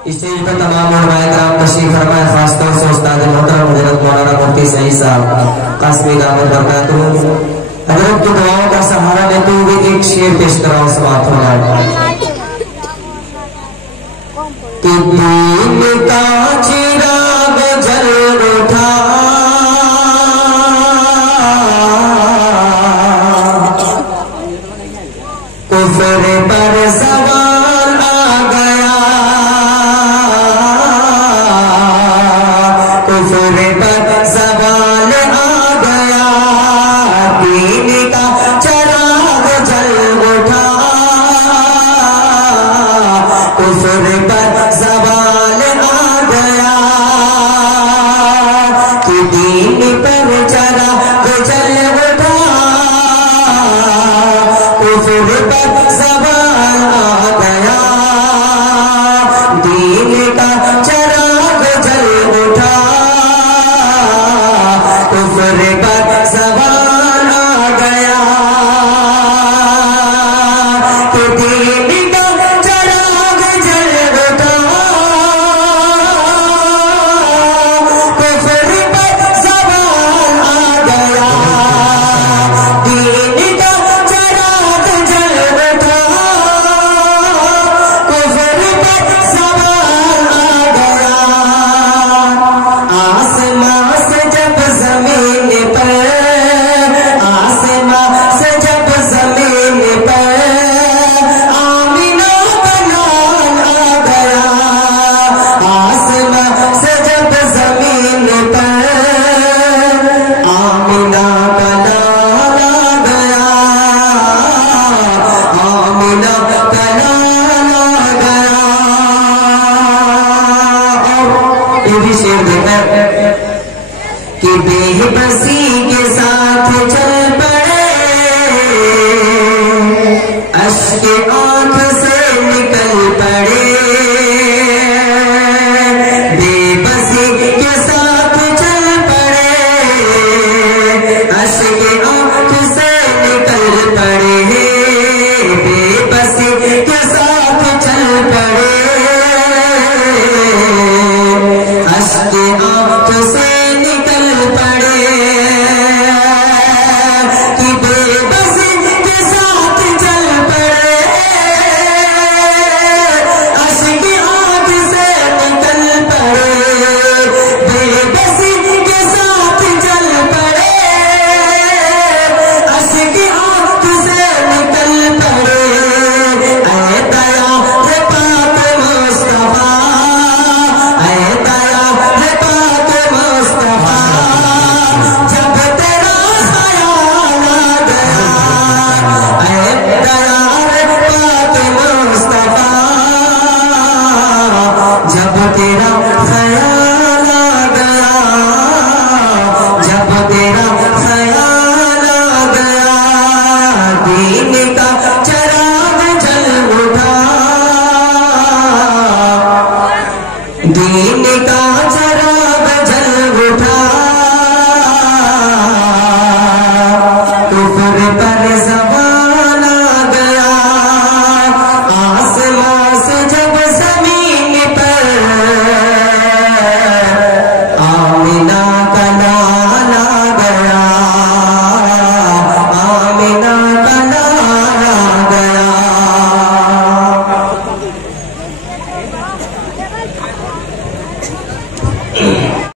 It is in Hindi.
स्टेज पर तमाम उलमाए-ए-किराम तशरीफ फरमाए, खासतौर से उस्ताद मोहतरम हज़रत मौलाना मुफ्ती सईद साहब कासमी दामद बरकातहू। हज़रत की दुआओं का सहारा लेते हुए एक शेर पेश कराओ समाप्त होना। कि दीन का चिराग जल उठा, कुफ्र पर सवाल आ गया, कुफ्र पर सवाल आ गया। दीन का चिराग जल उठा, कुफ्र पर सवाल आ गया। कि दीन पर चिराग जल उठा, कुफ्र पर सवाल आ गया। दीन का चिराग जल उठा, कुफ्र पर सवाल आ गया। कि दीन का चिराग जल उठा, कुफ्र पर सवाल आ गया। दीन का चिराग जल उठा, कुफ्र पर सवाल आ गया। आसमां से जब जमीन पर, आसमां से जब जमीन पर आमिना का नाम आ गया। आसमां से जब जमीन पर आमिना का नाम आ गया। आमिना का नाम आ गया। और ये भी शेर देता है कि बेबसी के साथ चल पड़े, अश्क